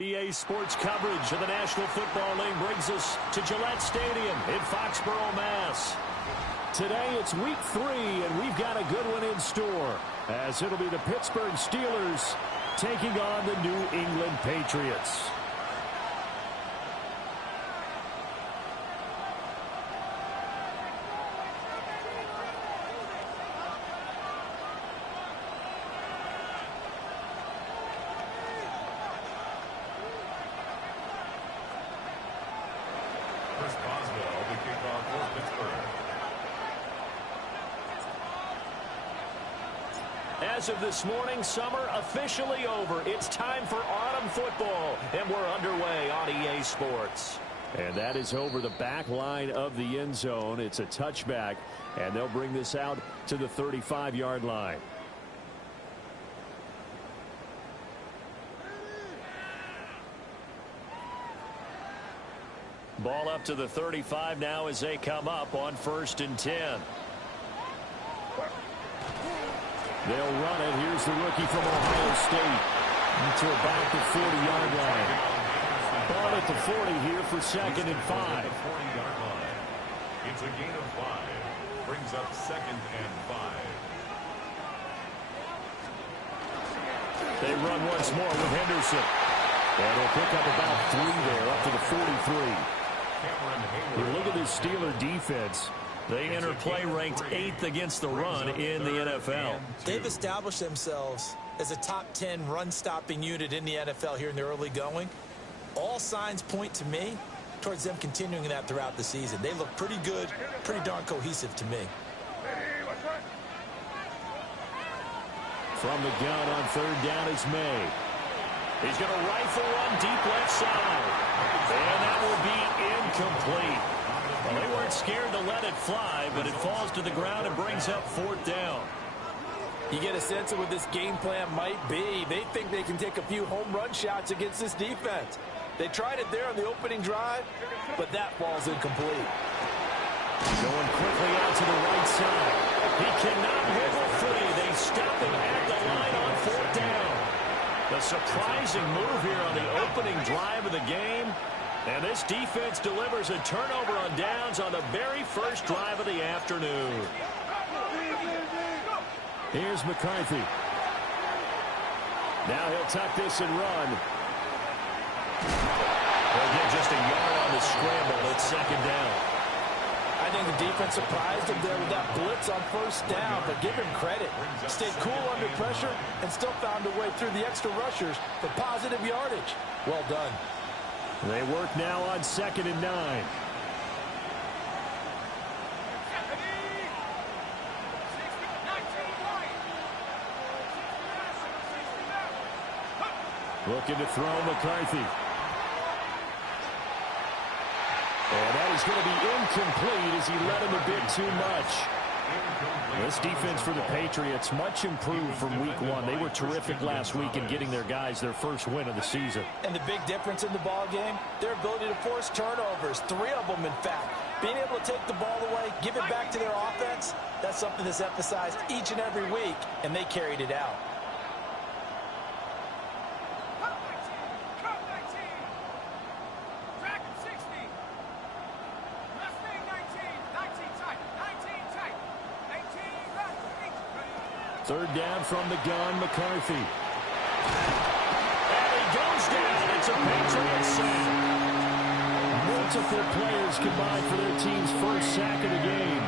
EA Sports coverage of the National Football League brings us to Gillette Stadium in Foxborough, Mass. Today it's week 3, and we've got a good one in store, as it'll be the Pittsburgh Steelers taking on the New England Patriots. As of this morning, summer officially over. It's time for autumn football, and we're underway on EA Sports. And that is over the back line of the end zone. It's a touchback, and they'll bring this out to the 35-yard line. Ball up to the 35 now as they come up on 1st and 10. They'll run it. Here's the rookie from Ohio State to about the 40-yard line. Ball at the 40 here for 2nd and 5. It's a gain of 5. Brings up 2nd and 5. They run once more with Henderson. And they'll pick up about 3 there, up to the 43. You look at this Steeler defense. They enter play ranked 8th against the run in the NFL. They've established themselves as a top 10 run-stopping unit in the NFL here in the early going. All signs point to me towards them continuing that throughout the season. They look pretty good, pretty darn cohesive to me. From the gun on 3rd down, it's May. He's going to rifle one deep left side. And that will be incomplete. Well, they weren't scared to let it fly, but it falls to the ground and brings up 4th down. You get a sense of what this game plan might be. They think they can take a few home run shots against this defense. They tried it there on the opening drive, but that falls incomplete. Going quickly out to the right side. He cannot wiggle free. They stop him at the line on 4th down. A surprising move here on the opening drive of the game. And this defense delivers a turnover on downs on the very first drive of the afternoon. Here's McCarthy. Now he'll tuck this and run. They'll get just a yard on the scramble. It's 2nd down. I think the defense surprised him there with that blitz on 1st down, but give him credit. Stayed cool under pressure and still found a way through the extra rushers for positive yardage. Well done. They work now on 2nd and 9. Looking to throw McCarthy. And that is going to be incomplete as he let him a bit too much. This defense for the Patriots, much improved from week 1. They were terrific last week in getting their guys their first win of the season. And the big difference in the ball game, their ability to force turnovers, 3 of them in fact. Being able to take the ball away, give it back to their offense, that's something that's emphasized each and every week, and they carried it out. Third down from the gun, McCarthy. And he goes down. It's a Patriots sack. Multiple players combined for their team's first sack of the game.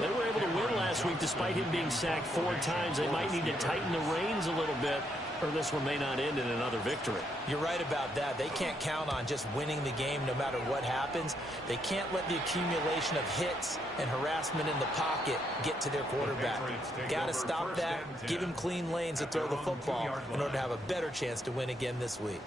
They were able to win last week despite him being sacked 4 times. They might need to tighten the reins a little bit, or this one may not end in another victory. You're right about that. They can't count on just winning the game no matter what happens. They can't let the accumulation of hits and harassment in the pocket get to their quarterback. Got to stop that, give him clean lanes to throw the football in order to have a better chance to win again this week.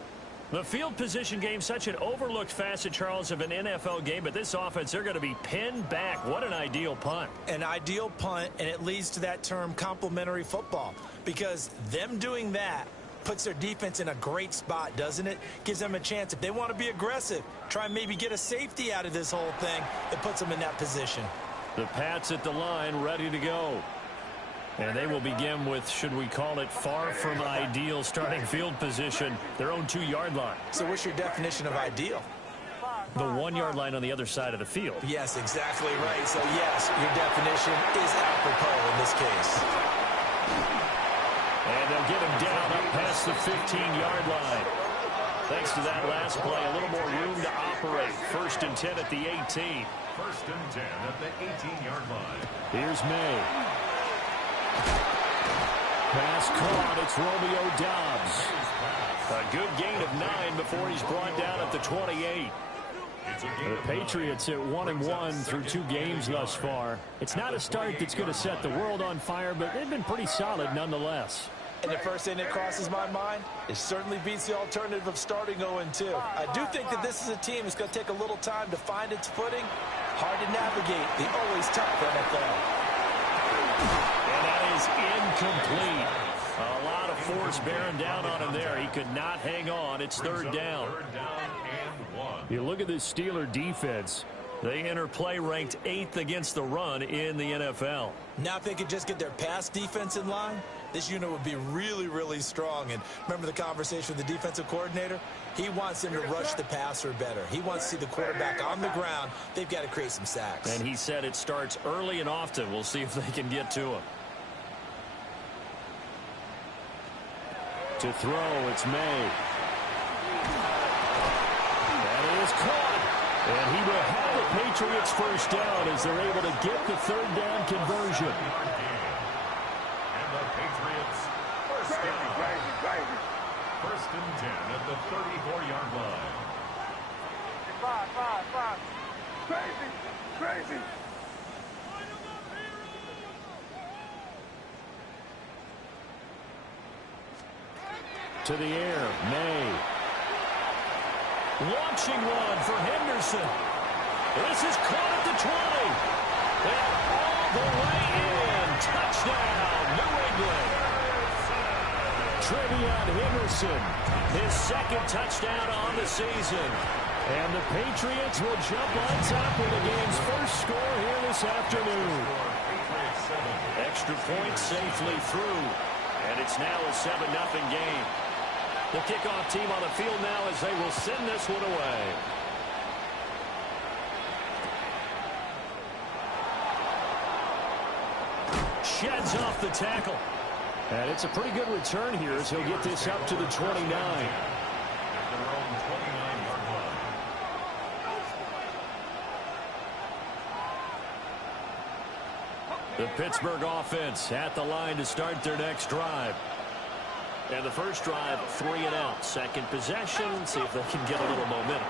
The field position game, such an overlooked facet, Charles, of an NFL game, but this offense, they're going to be pinned back. What an ideal punt. An ideal punt, and it leads to that term complementary football, because them doing that puts their defense in a great spot, doesn't it? Gives them a chance. If they want to be aggressive, try and maybe get a safety out of this whole thing, it puts them in that position. The Pats at the line, ready to go. And they will begin with, should we call it, far from ideal starting field position, their own 2-yard line. So what's your definition of ideal? The 1-yard line on the other side of the field. Yes, exactly right. So, yes, your definition is apropos in this case. And they'll get him down up past the 15-yard line. Thanks to that last play, a little more room to operate. 1st and 10 at the 18. 1st and 10 at the 18-yard line. Here's May. Pass caught. It's Romeo Doubs. A good gain of 9 before he's brought down at the 28. The Patriots at 1-1 through 2 games thus far. It's not a start that's going to set the world on fire, but they've been pretty solid nonetheless. And the first thing that crosses my mind, it certainly beats the alternative of starting 0-2. I do think that this is a team that's going to take a little time to find its footing. Hard to navigate the always tough NFL. And that is incomplete. A lot of force bearing down on him there. He could not hang on. It's 3rd down. 3rd down and 1. You look at this Steeler defense. They enter play ranked 8th against the run in the NFL. Now if they could just get their pass defense in line, this unit would be really, really strong. And remember the conversation with the defensive coordinator? He wants them to rush the passer better. He wants to see the quarterback on the ground. They've got to create some sacks. And he said it starts early and often. We'll see if they can get to him. To throw, it's May. That is caught. And he will have the Patriots 1st down as they're able to get the 3rd down conversion. And the Patriots 1st down. 1st and 10 at the 34-yard line. 5. Crazy. To the air, May. Launching one for Henderson. This is caught at the 20. And all the way in. Touchdown, New England. Trevion Henderson, his 2nd touchdown on the season. And the Patriots will jump on top with the game's first score here this afternoon. Extra point safely through. And it's now a 7-0 game. The kickoff team on the field now as they will send this one away. Sheds off the tackle. And it's a pretty good return here as he'll get this up to the 29. The Pittsburgh offense at the line to start their next drive. And the first drive, 3 and out. 2nd possession, see if they can get a little momentum.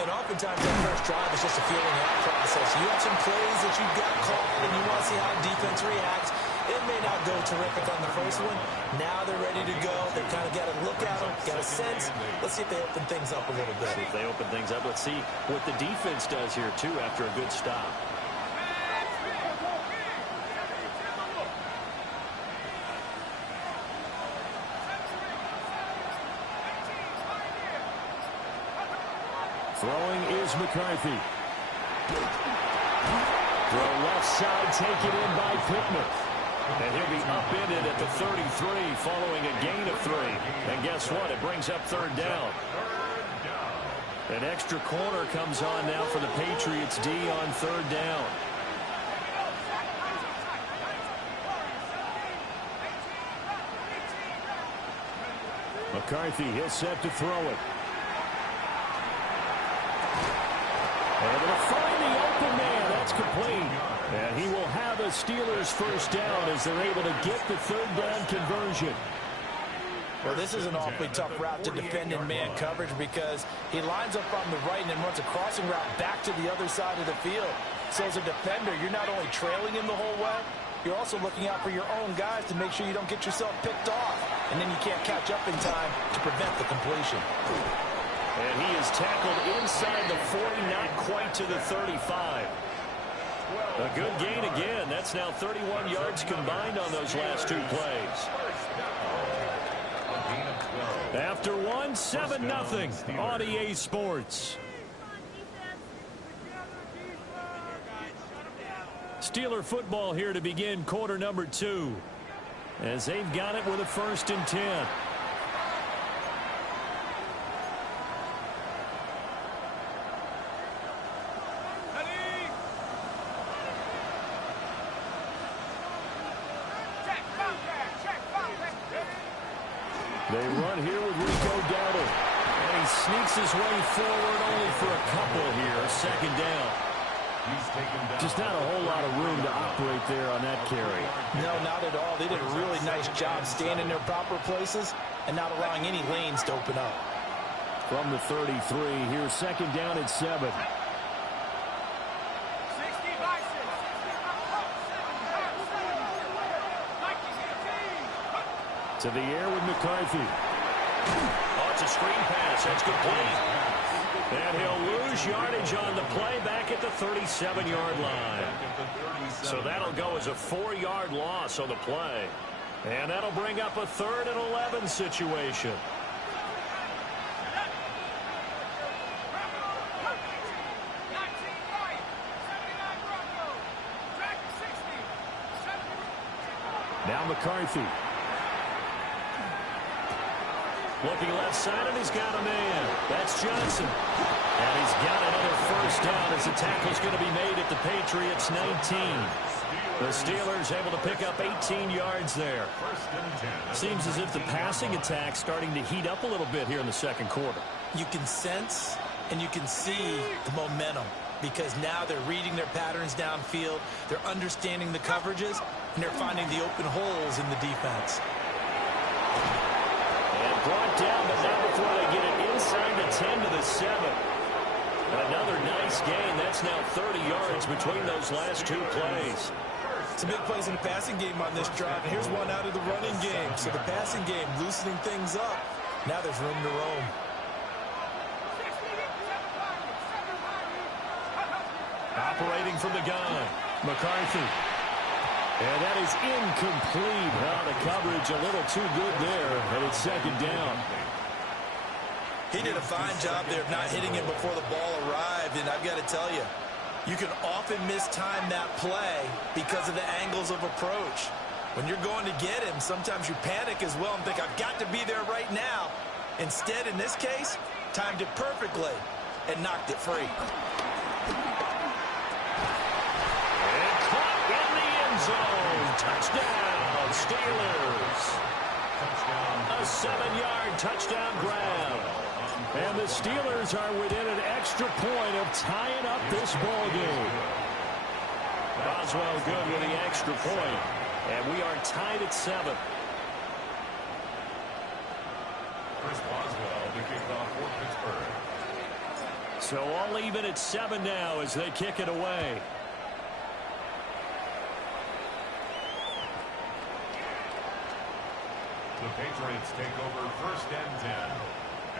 And oftentimes that first drive is just a feeling out process. You have some plays that you've got called and you want to see how the defense reacts. It may not go terrific on the first one. Now they're ready to go. They've kind of got to look at them, got a sense. Let's see if they open things up a little bit. See if they open things up. Let's see what the defense does here, too, after a good stop. Throwing is McCarthy. Throw left side taken in by Pittman. And he'll be upended at the 33 following a gain of 3. And guess what? It brings up 3rd down. An extra corner comes on now for the Patriots D on 3rd down. McCarthy, he'll set to throw it. Able to find the open man. That's complete. And he will have a Steelers 1st down as they're able to get the 3rd down conversion. Well, this is an awfully tough route to defend in man coverage because he lines up on the right and then runs a crossing route back to the other side of the field. So as a defender, you're not only trailing him the whole way, you're also looking out for your own guys to make sure you don't get yourself picked off. And then you can't catch up in time to prevent the completion. And he is tackled inside the 40, not quite to the 35. A good gain again. That's now 31 yards combined on those last 2 plays. After one, 7-0 on EA Sports. Steeler football here to begin quarter number 2. As they've got it with a 1st and 10. They run here with Rico Dowdle. And he sneaks his way forward only for a couple here. 2nd down. Just not a whole lot of room to operate there on that carry. No, not at all. They did a really nice job staying in their proper places and not allowing any lanes to open up. From the 33, here's 2nd down at 7. To the air with McCarthy. Oh, it's a screen pass. That's complete. And he'll lose yardage on the play back at the 37-yard line. So that'll go as a 4-yard loss on the play. And that'll bring up a 3rd and 11 situation. Now McCarthy. Looking left side, and he's got a man. That's Johnson. And he's got another 1st down as the tackle's going to be made at the Patriots' 19. The Steelers able to pick up 18 yards there. Seems as if the passing attack's starting to heat up a little bit here in the 2nd quarter. You can sense and you can see the momentum because now they're reading their patterns downfield, they're understanding the coverages, and they're finding the open holes in the defense. Brought down, but not before they get it inside the 10 to the 7. Another nice gain. That's now 30 yards between those last 2 plays. Some big plays in the passing game on this drive. And here's one out of the running game. So the passing game loosening things up. Now there's room to roam. Operating from the gun, McCarthy. And that is incomplete. Well, the coverage a little too good there, and it's 2nd down. He did a fine job there of not hitting him before the ball arrived, and I've got to tell you, you can often mistime that play because of the angles of approach. When you're going to get him, sometimes you panic as well and think, I've got to be there right now. Instead, in this case, timed it perfectly and knocked it free. Zone. Touchdown, Steelers. A 7-yard touchdown grab. And the Steelers are within an extra point of tying up this ball game. Boswell good with the extra point. And we are tied at 7. Chris Boswell to kick off for Pittsburgh. So all even at 7 now as they kick it away. The Patriots take over 1st and 10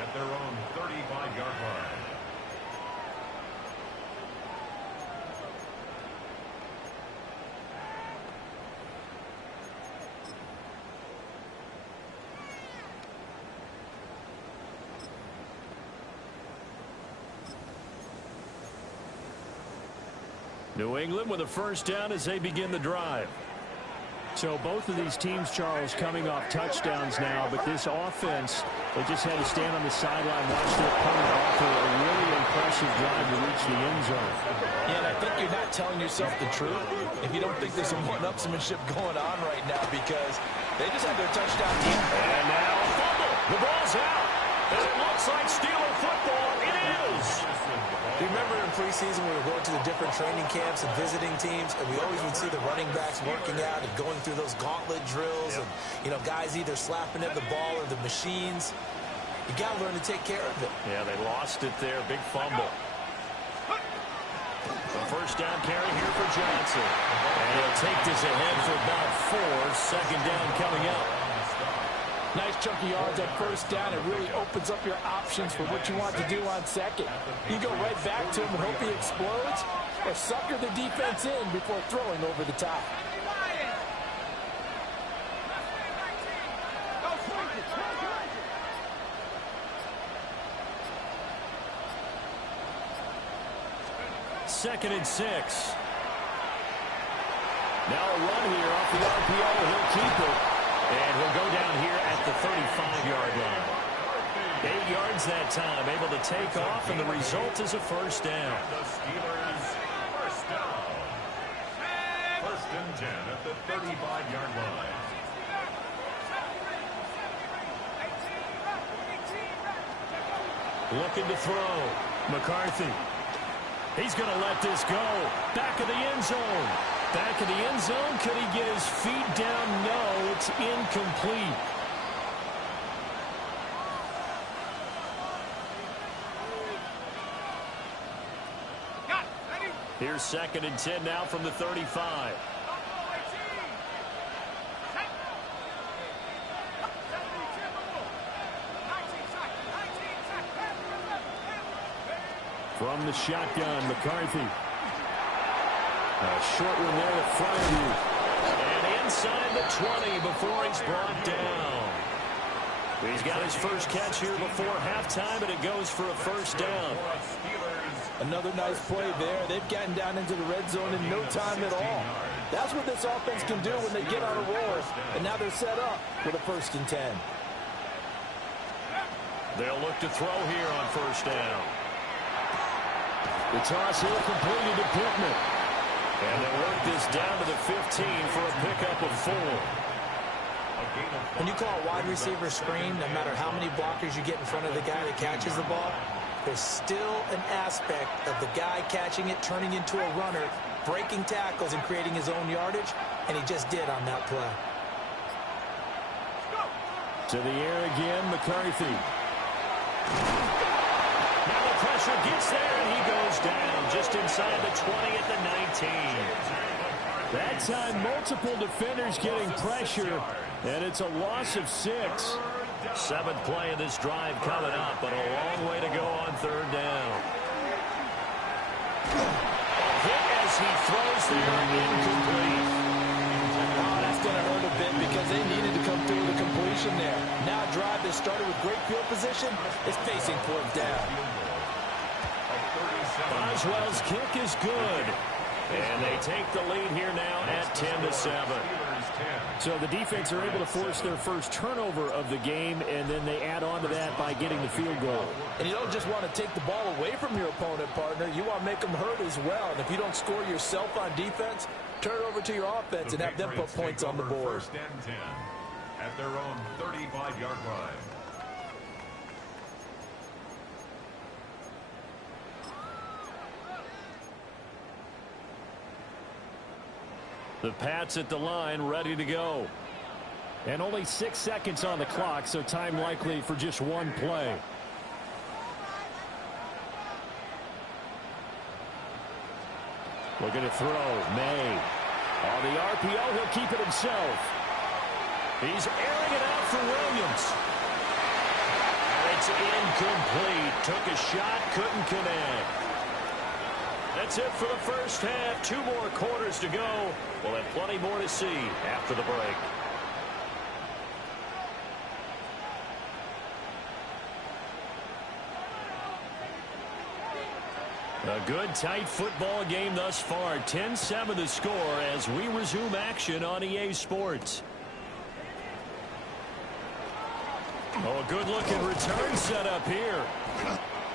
at their own 35-yard line. New England with a 1st down as they begin the drive. So both of these teams, Charles, coming off touchdowns now, but this offense, they just had to stand on the sideline, watch their opponent offer a really impressive drive to reach the end zone. Yeah, and I think you're not telling yourself the truth if you don't think there's some one-upsmanship going on right now because they just had their touchdown team. And now a fumble. The ball's out. And it looks like Steeler football. It is. Do you remember in preseason we were going to the different training camps and visiting teams, and we always would see the running backs working out and going through those gauntlet drills, and, you know, guys either slapping at the ball or the machines. You got to learn to take care of it. Yeah, they lost it there. Big fumble. The 1st down carry here for Johnson. And he'll take this ahead for about 4. 2nd down coming up. Nice chunky yards on 1st down. It really opens up your options for what you want to do on 2nd. You go right back to him and hope he explodes, or sucker the defense in before throwing over the top. Second and 6. Now a run here off the RPO. He'll keep it. And he'll go down here at the 35-yard line. 8 yards that time, able to take off, and the result is a first down. The Steelers first down. First and 10 at the 35-yard line. Looking to throw. McCarthy. He's going to let this go. Back of the end zone. Back of the end zone. Could he get his feet down? No, it's incomplete. Here's 2nd and 10 now from the 35. From the shotgun, McCarthy. A short one there in front of you. And inside the 20 before he's brought down. He's got his first catch here before halftime, and it goes for a first down. Another nice play there. They've gotten down into the red zone in no time at all. That's what this offense can do when they get on a roll. And now they're set up with a 1st and 10. They'll look to throw here on first down. The toss here completed to Pittman. And they'll work this down to the 15 for a pickup of 4. When you call a wide receiver screen, no matter how many blockers you get in front of the guy that catches the ball, there's still an aspect of the guy catching it, turning into a runner, breaking tackles and creating his own yardage, and he just did on that play. To the air again, McCarthy. Now the pressure gets there, and he goes down just inside the 20 at the 19. That time, multiple defenders getting pressure, and it's a loss of 6. 7th play of this drive coming up, but a long way to go on 3rd down. A hit as he throws there, incomplete. Oh, that's going to hurt a bit because they needed to come through with a completion there. Now a drive that started with great field position is facing 4th down. Boswell's kick is good. And they take the lead here now at 10-7. So the defense are able to force their first turnover of the game, and then they add on to that by getting the field goal. And you don't just want to take the ball away from your opponent, partner. You want to make them hurt as well. And if you don't score yourself on defense, turn it over to your offense and have them put points on the board. 1st and 10 at their own 35-yard line. The Pats at the line, ready to go. And only 6 seconds on the clock, so time likely for just one play. Looking to throw. May. On the RPO, he'll keep it himself. He's airing it out for Williams. And it's incomplete. Took a shot, couldn't connect. That's it for the first half. 2 more quarters to go. We'll have plenty more to see after the break. A good, tight football game thus far. 10-7 the score as we resume action on EA Sports. Oh, a good-looking return set up here.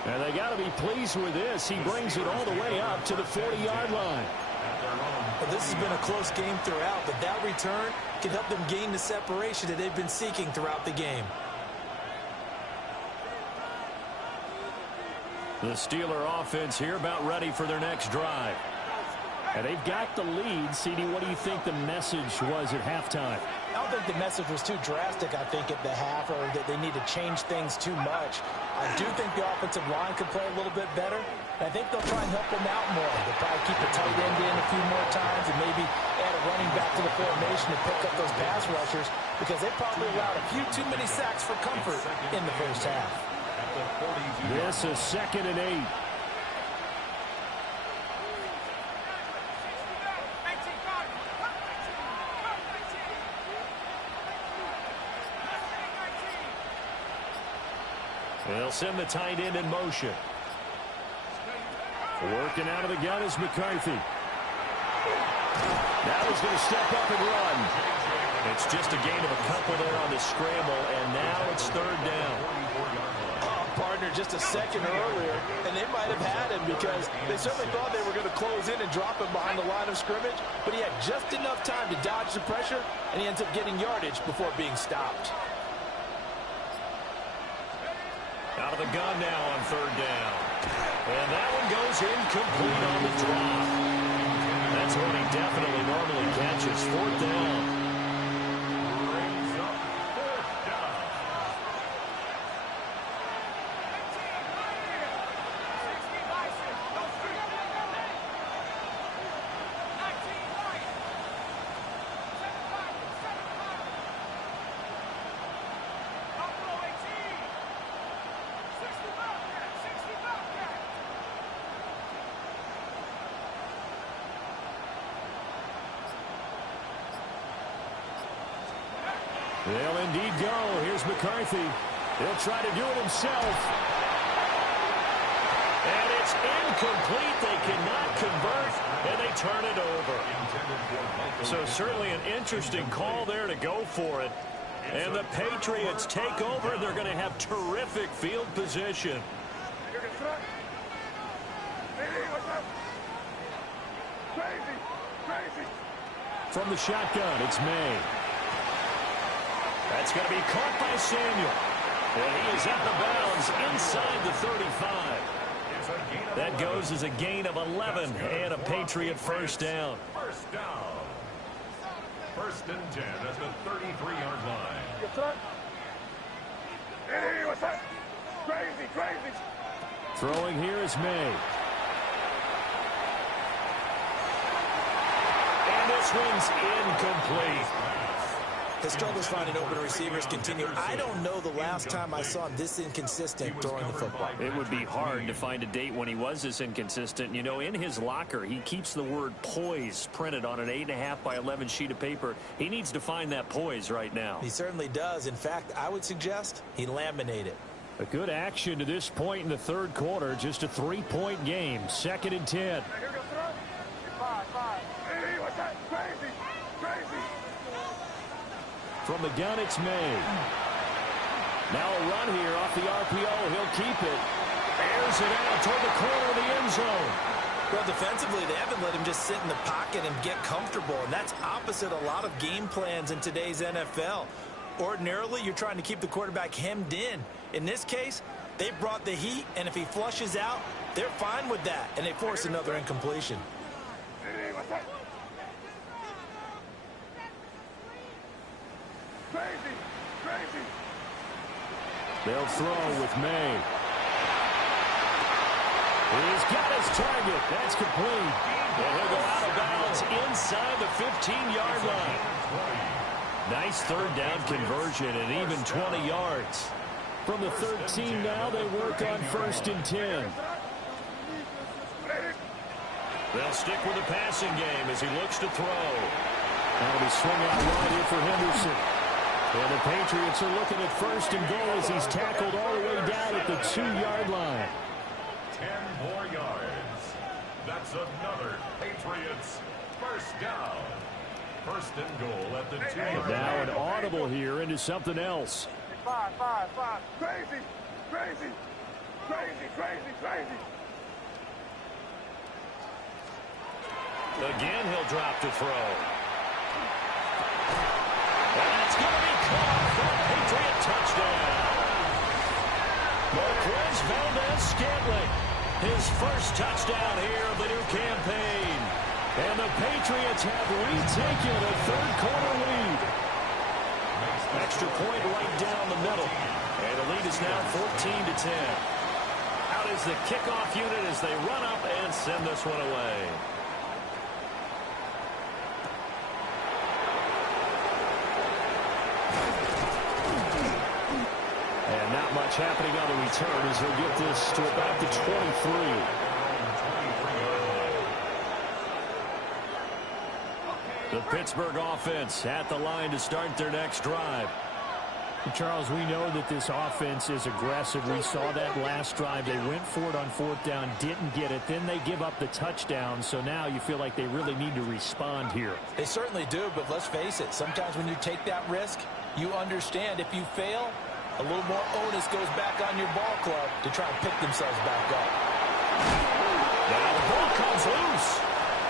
And they got to be pleased with this. He brings it all the way up to the 40-yard line. Well, this has been a close game throughout, but that return can help them gain the separation that they've been seeking throughout the game. The Steeler offense here about ready for their next drive. And they've got the lead. CD, what do you think the message was at halftime? I don't think the message was too drastic, I think, at the half, or that they need to change things too much. I do think the offensive line could play a little bit better. I think they'll try and help them out more. They'll probably keep the tight end in a few more times and maybe add a running back to the formation to pick up those pass rushers because they probably allowed a few too many sacks for comfort in the first half. This is 2nd and 8. They'll send the tight end in motion. Working out of the gun is McCarthy. Now he's going to step up and run. It's just a gain of a couple there on the scramble, and now it's third down. Partner just a second earlier, and they might have had him because they certainly thought they were going to close in and drop him behind the line of scrimmage, but he had just enough time to dodge the pressure, and he ends up getting yardage before being stopped. Out of the gun now on third down. And that one goes incomplete on the drop. That's what he definitely normally catches. Fourth down. They'll indeed go. Here's McCarthy. He'll try to do it himself. And it's incomplete. They cannot convert, and they turn it over. So certainly an interesting call there to go for it. And the Patriots take over. They're going to have terrific field position. From the shotgun, it's May. That's going to be caught by Samuel. And he is out of bounds inside the 35. That goes as a gain of 11 and a Patriot first down. First down. First and 10 at the 33-yard line. Hey, what's up? Crazy, crazy. Throwing here is May. And this one's incomplete. His struggles finding open receivers continue. I don't know the last time I saw him this inconsistent throwing the football. It would be hard to find a date when he was this inconsistent. You know, in his locker, he keeps the word poise printed on an 8.5 by 11 sheet of paper. He needs to find that poise right now. He certainly does. In fact, I would suggest he laminate it. A good action to this point in the third quarter. Just a 3-point game. 2nd and 10. Hey, what's up? Crazy, crazy. From the gun, it's May. Now a run here off the RPO. He'll keep it. Airs it out toward the corner of the end zone. Well, defensively, they haven't let him just sit in the pocket and get comfortable, and that's opposite a lot of game plans in today's NFL. Ordinarily, you're trying to keep the quarterback hemmed in. In this case, they brought the heat, and if he flushes out, they're fine with that, and they force another incompletion. Hey, what's up? Crazy, crazy. They'll throw with May. He's got his target. That's complete. And he'll go out of bounds inside the 15-yard line. Nice third down conversion and even 20 yards. From the 13 now, they work on 1st and 10. They'll stick with the passing game as he looks to throw. That'll be swung out wide here for Henderson. And the Patriots are looking at 1st and goal as he's tackled all the way down at the 2-yard line. 10 more yards. That's another Patriots first down. 1st and goal at the 2-yard line. Now an audible here into something else. Five. Crazy, crazy, crazy, crazy, crazy. Again, he'll drop to throw. And that's going to be caught for a Patriot touchdown. Marquez Valdez-Scantling, his first touchdown here of the new campaign. And the Patriots have retaken a third-quarter lead. Extra point right down the middle. And the lead is now 14-10. Out is the kickoff unit as they run up and send this one away. And not much happening on the return as he'll get this to about the 23. The Pittsburgh offense at the line to start their next drive. Charles, we know that this offense is aggressive. We saw that last drive. They went for it on 4th down, didn't get it. Then they give up the touchdown. So now you feel like they really need to respond here. They certainly do, but let's face it. Sometimes when you take that risk, you understand if you fail, a little more onus goes back on your ball club to try and pick themselves back up. Now the ball comes loose.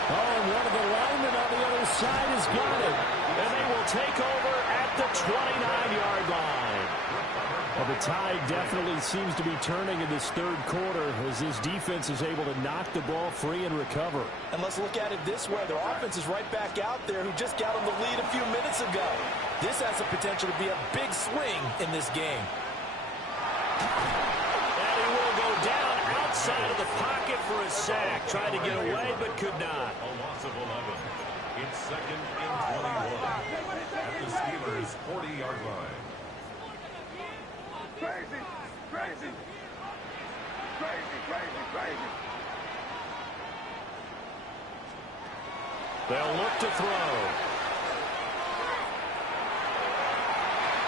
Oh, and one of the linemen on the other side has got it. And they will take over at the 29-yard line. Well, the tide definitely seems to be turning in this 3rd quarter as this defense is able to knock the ball free and recover. And let's look at it this way. Their offense is right back out there who just got on the lead a few minutes ago. This has the potential to be a big swing in this game. And he will go down outside of the pocket for a sack. Tried to get away, but could not. A loss of 11. It's 2nd and 21 at the Steelers' 40-yard line. Crazy, crazy, crazy, crazy, crazy. They'll look to throw.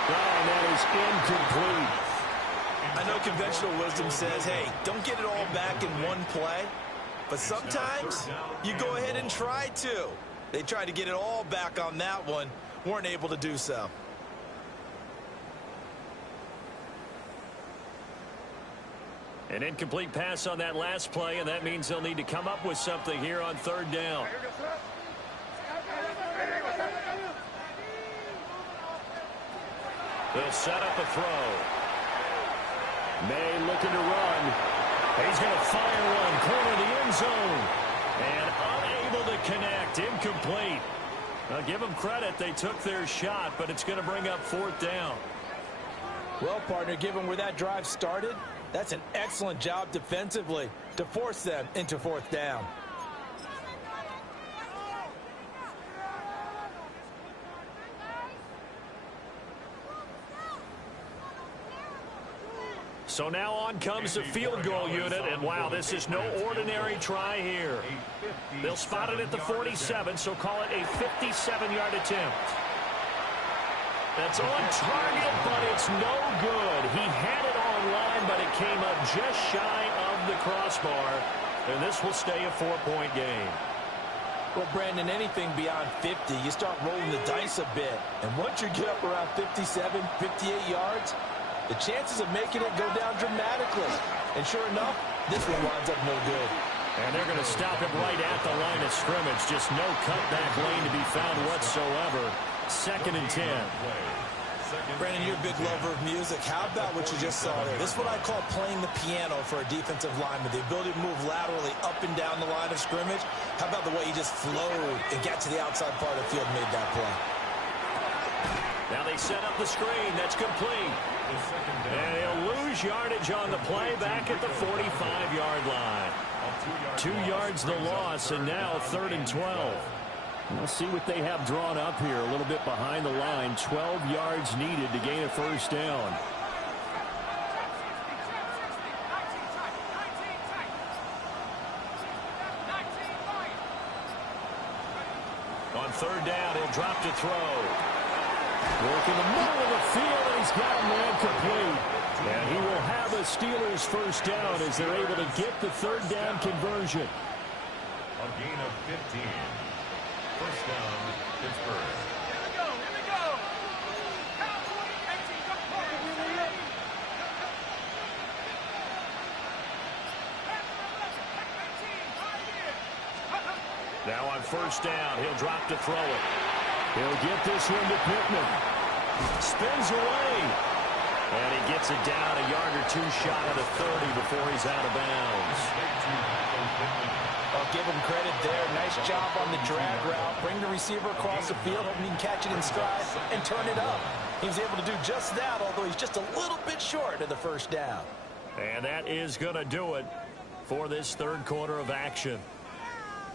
And that is incomplete. I know conventional wisdom says, hey, don't get it all back in one play. But sometimes you go ahead and try to. They tried to get it all back on that one, weren't able to do so. An incomplete pass on that last play, and that means they'll need to come up with something here on 3rd down. They'll set up a throw. May looking to run. He's going to fire one, corner of the end zone. And unable to connect, incomplete. Now give them credit, they took their shot, but it's going to bring up 4th down. Well, partner, given where that drive started, that's an excellent job defensively to force them into 4th down. So now on comes the field goal unit, and wow, this is no ordinary try here. They'll spot it at the 47, so call it a 57-yard attempt. That's on target, but it's no good. He had it on line, but it came up just shy of the crossbar, and this will stay a 4-point game. Well, Brandon, anything beyond 50, you start rolling the dice a bit. And once you get up around 57, 58 yards, the chances of making it go down dramatically. And sure enough, this one winds up no good. And they're going to stop him right at the line of scrimmage. Just no cutback lane to be found whatsoever. 2nd and 10. Brandon, you're a big lover of music. How about what you just saw there? This is what I call playing the piano for a defensive lineman. The ability to move laterally up and down the line of scrimmage. How about the way he just flowed and got to the outside part of the field and made that play? Now they set up the screen. That's complete. And he'll lose yardage on the play back at the 45-yard line. 2 yards the loss, and now 3rd and 12. We'll see what they have drawn up here. A little bit behind the line. 12 yards needed to gain a 1st down. On 3rd down, he'll drop to throw. Work in the middle of the field, and he's got a man complete. And he will have a Steelers 1st down as they're able to get the 3rd down conversion. A gain of 15. 1st down, Pittsburgh. Here we go, here we go. Now on 1st down, he'll drop to throw it. He'll get this one to Pittman. Spins away. And he gets it down a yard or 2 shy of the 30 before he's out of bounds. I'll give him credit there. Nice job on the drag route. Bring the receiver across the field, hoping he can catch it in stride and turn it up. He was able to do just that, although he's just a little bit short of the 1st down. And that is going to do it for this 3rd quarter of action.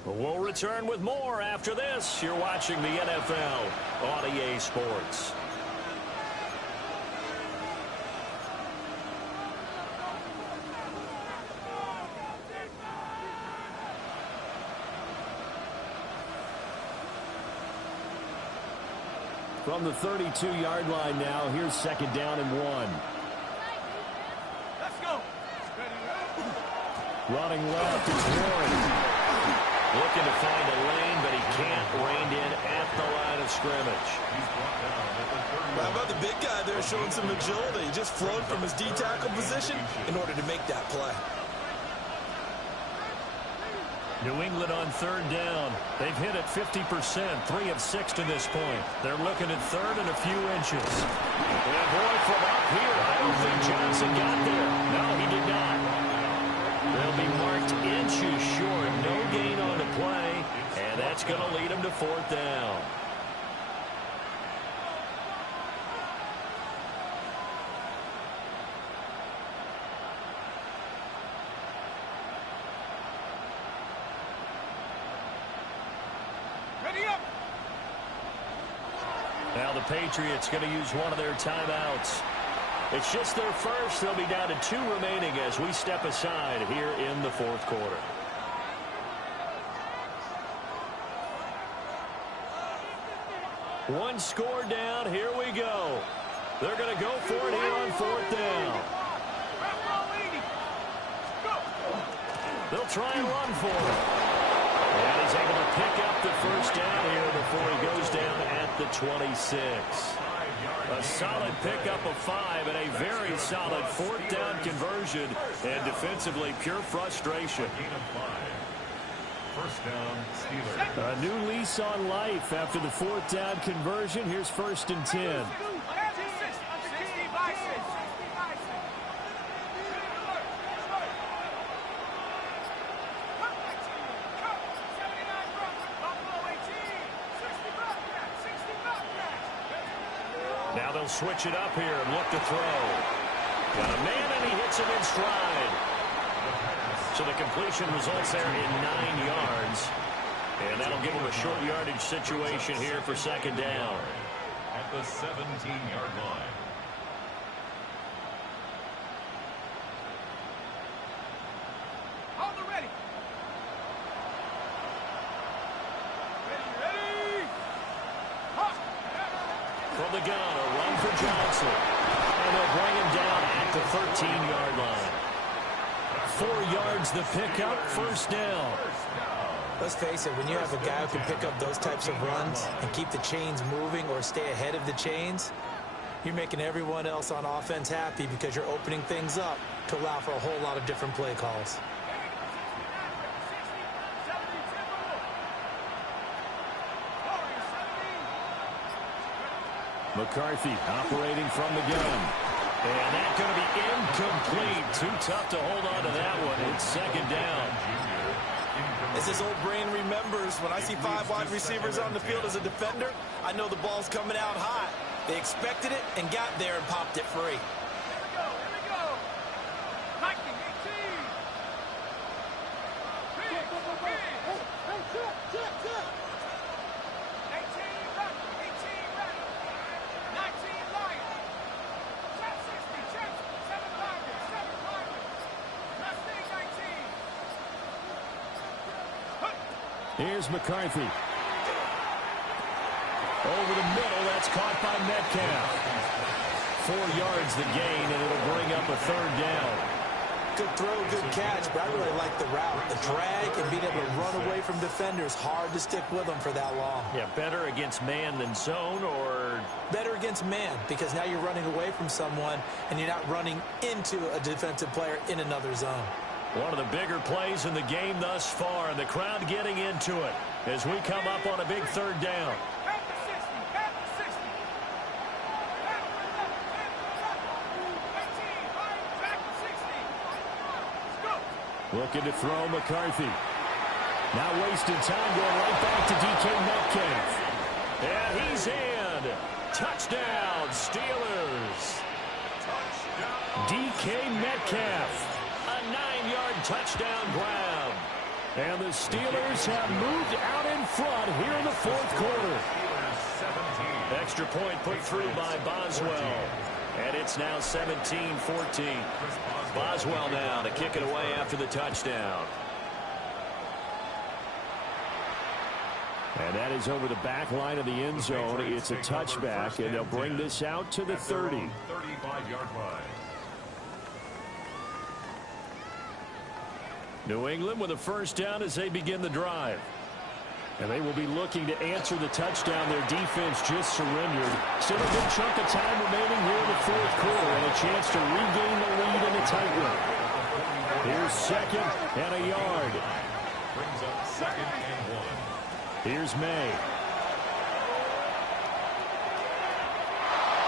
We'll return with more after this. You're watching the NFL on EA Sports. From the 32-yard line now, here's second down and 1. Let's go. Running left is Warren. Looking to find a lane, but he can't. Reined in at the line of scrimmage. How about the big guy there showing some agility? He just flowed from his D-tackle position in order to make that play. New England on third down. They've hit it 50%, 3 of 6 to this point. They're looking at third and a few inches. And boy, from up here, I don't think Johnson got there. No, he did not. They'll be marked inches short. No gain on the play, and that's going to lead them to fourth down. Now the Patriots going to use one of their timeouts. It's just their first. They'll be down to 2 remaining as we step aside here in the fourth quarter. One score down. Here we go. They're going to go for it here on fourth down. They'll try and run for it. And he's able to pick up the first down here before he goes down at the 26. A solid pickup of 5 and a very solid fourth down conversion. And defensively, pure frustration. First down, Steelers. A new lease on life after the fourth down conversion. Here's first and 10. Now they'll switch it up here and look to throw. Got a man, and he hits him in stride. So the completion results there in 9 yards. And that'll give him a short yardage situation here for second down. At the 17-yard line. Hold it ready. Ready. From the gun, a run for Johnson. And they'll bring him down at the 13-yard line. 4 yards the pickup, first down. Let's face it, when you have a guy who can pick up those types of runs and keep the chains moving or stay ahead of the chains, you're making everyone else on offense happy because you're opening things up to allow for a whole lot of different play calls. McCarthy operating from the gun. And that's going to be incomplete. Too tough to hold on to that one. It's second down. As his old brain remembers, when I see 5 wide receivers on the field as a defender, I know the ball's coming out high. They expected it and got there and popped it free. Here we go. 19, 18. Here's McCarthy. Over the middle, that's caught by Metcalf. 4 yards the gain, and it'll bring up a third down. Good throw, good catch, but I really like the route. The drag and being able to run away from defenders, hard to stick with them for that long. Yeah, better against man than zone, or? Better against man, because now you're running away from someone, and you're not running into a defensive player in another zone. One of the bigger plays in the game thus far, and the crowd getting into it as we come up on a big third down. Looking to throw McCarthy. Now wasting time, going right back to DK Metcalf. And he's in. Touchdown, Steelers. DK Metcalf. A 9-yard touchdown grab. And the Steelers have moved out in front here in the fourth quarter. Extra point put through by Boswell. And it's now 17-14. Boswell now to kick it away after the touchdown. And that is over the back line of the end zone. It's a touchback, and they'll bring this out to the 30. 35-yard line. New England with a first down as they begin the drive. And they will be looking to answer the touchdown their defense just surrendered. Still a good chunk of time remaining here in the fourth quarter and a chance to regain the lead in the tight one. Here's second and a yard. Brings up second and 1. Here's May.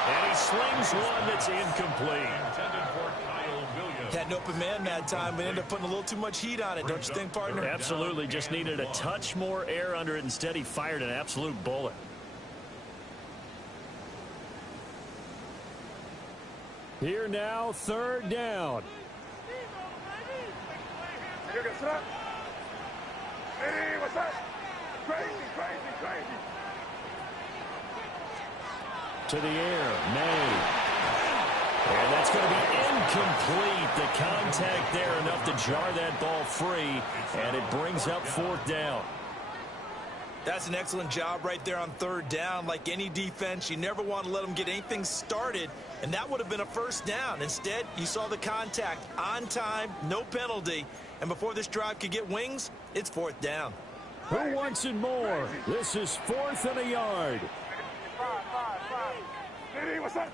And he slings one that's incomplete. Intended for Kyle Williams. Had an open man that time, but ended up putting a little too much heat on it, don't you think, partner? Absolutely. Just needed a touch more air under it. Instead, he fired an absolute bullet. Here now, third down. Hey, what's up? Crazy, crazy, crazy. To the air, May. And that's going to be incomplete. The contact there enough to jar that ball free, and it brings up fourth down. That's an excellent job right there on third down. Like any defense, you never want to let them get anything started, and that would have been a first down. Instead, you saw the contact on time, no penalty, and before this drive could get wings, it's fourth down. Who wants it more? This is fourth and a yard. Hey, what's up?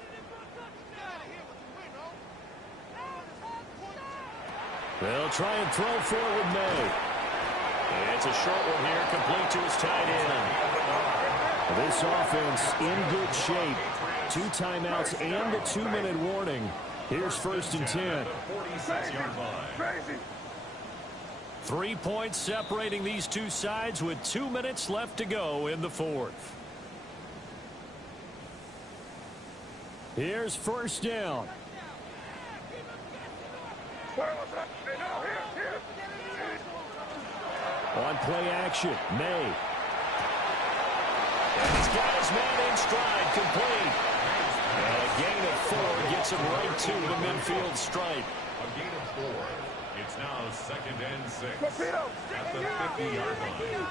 They'll try and throw for it with May. And it's a short one here, complete to his tight end. This offense in good shape. 2 timeouts and a 2-minute warning. Here's first and 10. 46-yard line. Crazy. 3 points separating these two sides with 2 minutes left to go in the fourth. Here's first down. What's up? Hey, no, here. On play action, May. And he's got his man in stride, complete. And a gain of 4 gets him right to the midfield stripe. A gain of 4. It's now second and 6 Torpedo. at the 50-yard line.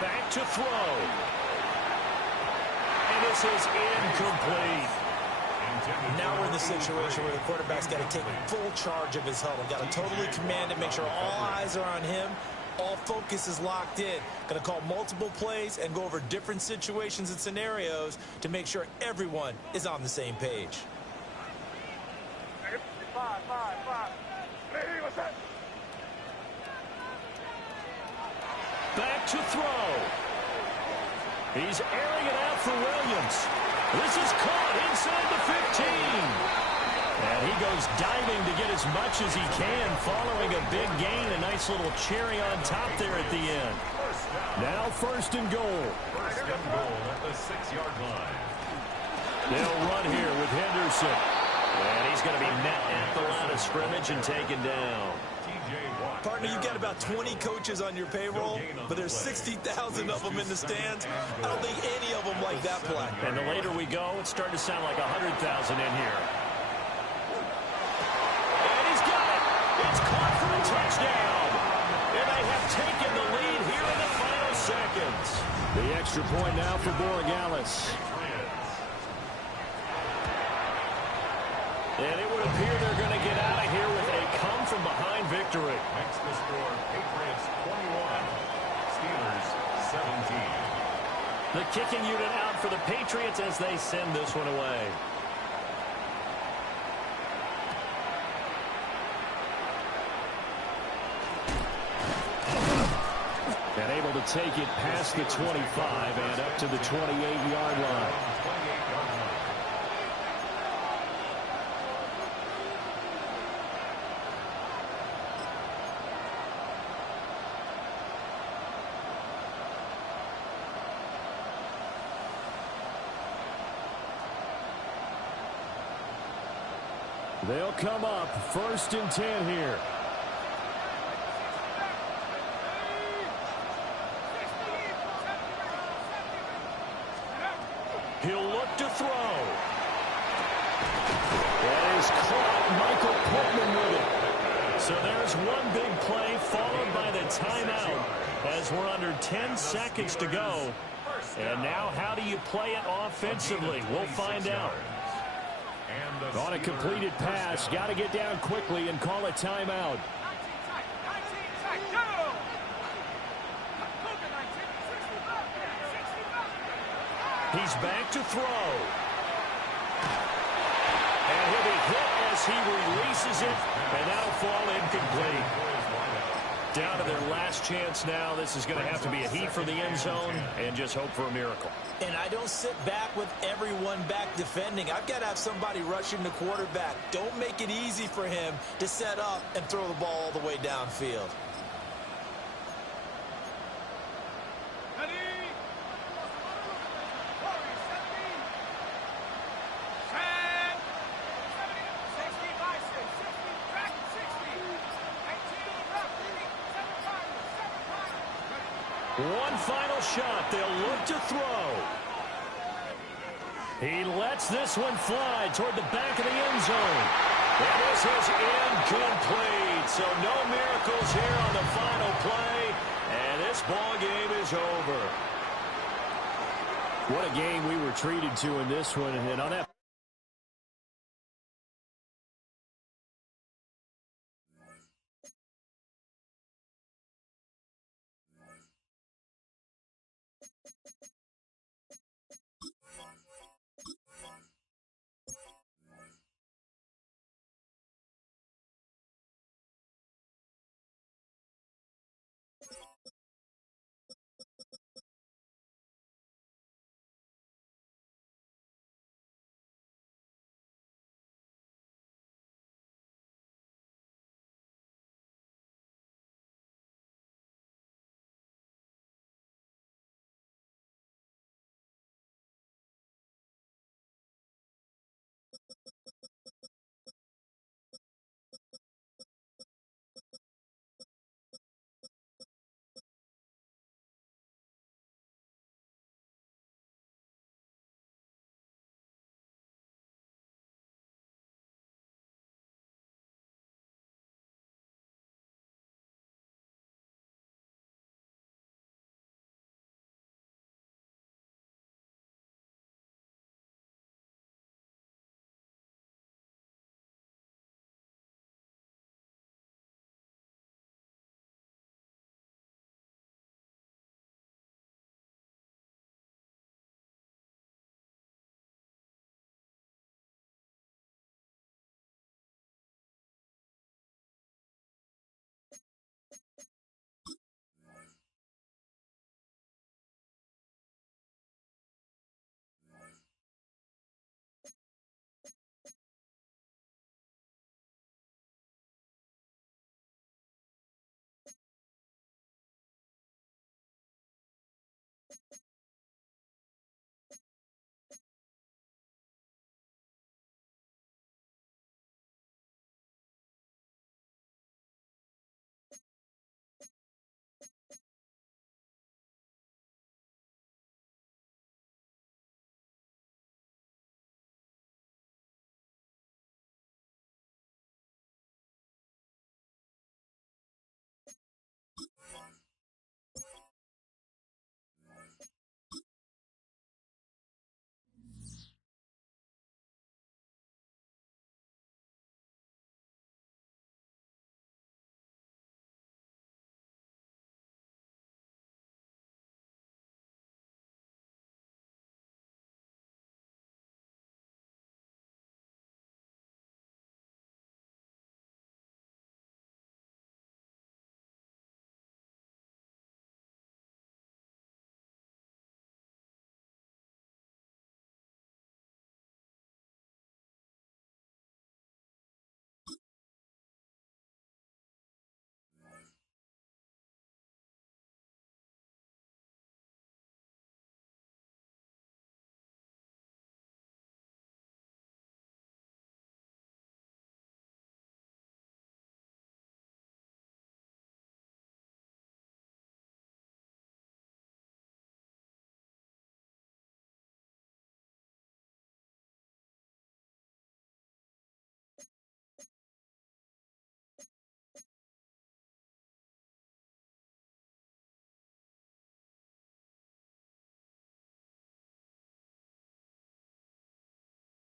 Back to throw. And this is incomplete. Now we're in the situation where the quarterback's got to take full charge of his huddle. Got to totally command it, make sure all eyes are on him. All focus is locked in. Going to call multiple plays and go over different situations and scenarios to make sure everyone is on the same page. Hey, what's up? Back to throw. He's airing it out for Williams. This is caught inside the 15. And he goes diving to get as much as he can, following a big gain. A nice little cherry on top there at the end. Now first and goal. First and goal at the 6-yard line. They'll run here with Henderson. And he's going to be met at the line of scrimmage and taken down. Partner, you've got about 20 coaches on your payroll, but there's 60,000 of them in the stands. I don't think any of them like that play. And the later we go, it's starting to sound like 100,000 in here. And he's got it. It's caught for a touchdown. And they have taken the lead here in the final seconds. The extra point now for Borregales. And it would appear they're going to get out of here with a come-from-behind victory. Makes the score Patriots 21, Steelers 17. The kicking unit out for the Patriots as they send this one away. And able to take it past the 25 and up to the 28-yard line. They'll come up first and 10 here. He'll look to throw. That is caught. Michael Pittman with it. So there's one big play followed by the timeout as we're under 10 seconds to go. And now how do you play it offensively? We'll find out. On a completed pass, got to get down quickly and call a timeout. He's back to throw. And he'll be hit as he releases it, and that'll fall incomplete. Down to their last chance now. This is going to have to be a heat from the end zone and just hope for a miracle. And I don't sit back with everyone back defending. I've got to have somebody rushing the quarterback. Don't make it easy for him to set up and throw the ball all the way downfield. One final shot. They'll look to throw. He lets this one fly toward the back of the end zone. And this is incomplete. So no miracles here on the final play. And this ball game is over. What a game we were treated to in this one. And on that